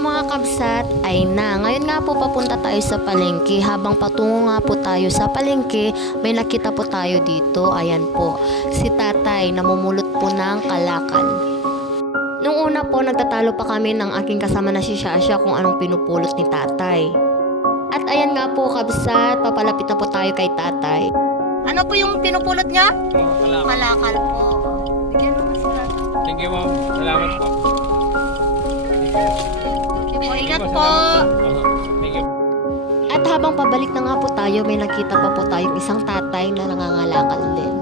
Hello mga kabsat, ay na. Ngayon nga po papunta tayo sa palengke. Habang patungo nga po tayo sa palengke, may nakita po tayo dito. Ayan po, si tatay namumulot po ng kalakal. Nung una po, nagtatalo pa kami ng aking kasama na si Shasha kung anong pinupulot ni tatay. At ayan nga po kabsat, papalapit na po tayo kay tatay. Ano po yung pinupulot niya? Kalakal po. Bigyan mo sila. Thank you, ma'am. Salamat po. Ingat po. Thank you. At habang pabalik na nga po tayo, may nakita pa po tayong isang tatay na nangangalakal din.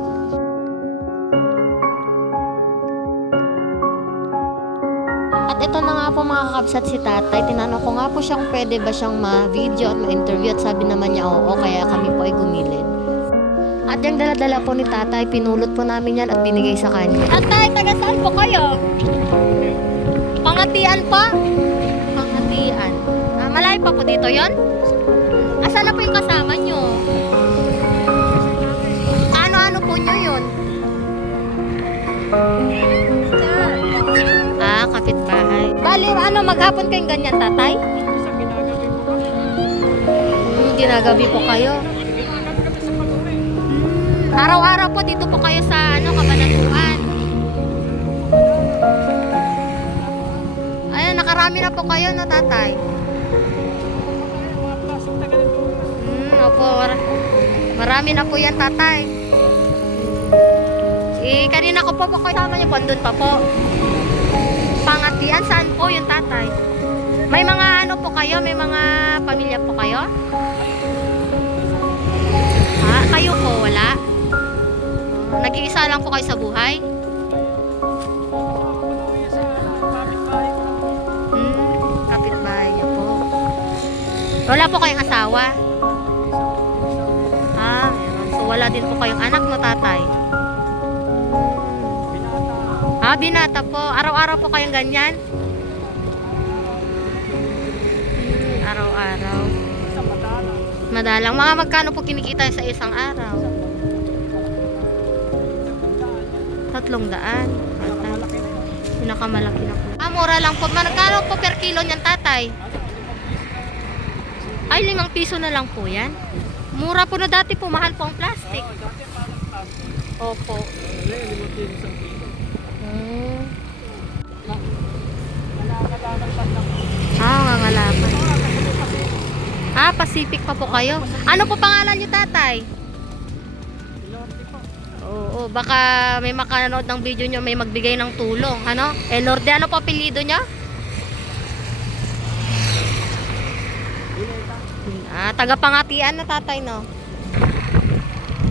At ito na nga po mga kakabsat si tatay. Tinanong ko nga po siya kung pwede ba siyang ma-video at ma-interview at sabi naman niya oo, kaya kami po ay gumilid. At yung dala-dala po ni tatay, pinulot po namin yan at binigay sa kanya. Tatay, taga saan po kayo? Pangatian pa? Pangatian. Malayo pa po dito yon? Asan na po yung kasama nyo? Ano-ano po nyo yun? Kapitbahay. Bali, maghapon kayong ganyan, tatay? Ginagabi po kayo. Araw-araw po dito po kayo sa Kabanatuan. Ayan, nakarami na po kayo, no, tatay? Opo, marami na po yan, tatay. Kanina ko po kayo sama niyo po, andun pa po. Pangatian, saan po yung tatay? May mga po kayo? May mga pamilya po kayo? Kayo po, wala? Nag-iisa lang po kayo sa buhay? Kapitbahay niyo po. Wala po kayong asawa? Meron. So wala din po kayong anak, no, tatay? Binata po. Araw-araw po kayong ganyan? Araw-araw. Madalang. Mga magkano po kinikita sa isang araw? 300. Pinakamalaki na po. Mura lang po. Magkano po per kilo niyan, tatay? Ay, 5 piso na lang po yan. Mura po na, dati po. Mahal po ang plastic. Opo. Ngangalakan. Pacific pa po kayo. Ano po pangalan niyo, tatay? Oo, baka may makanood ng video niyo, may magbigay ng tulong, ano? Lorde, ano po apelyido niyo? Taga Pangatian na, tatay, no?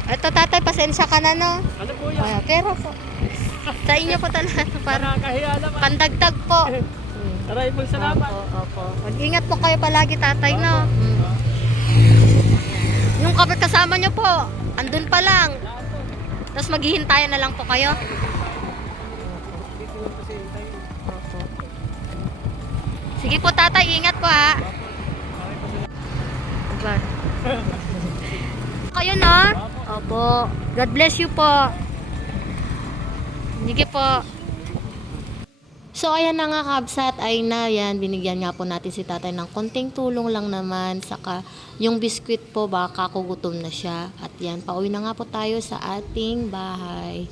Ito, tatay, pasensya ka na, no? Ano po yan? Pero po, sa inyo po talaga, para pandagdag po. Aray po, salamat. Opo. Mag-ingat po kayo palagi, tatay, no? Yung kasama nyo po, andun pa lang. Tapos maghihintayan na lang po kayo. Opo. Sige po, tatay, ingat po, ha? Kayo, no? Opo. God bless you po. Sige po. So ayan na nga kabsat, ay na yan, binigyan nga po natin si tatay ng konting tulong lang naman, saka yung biskwit po baka kugutom na siya, at yan, pauwi na nga po tayo sa ating bahay.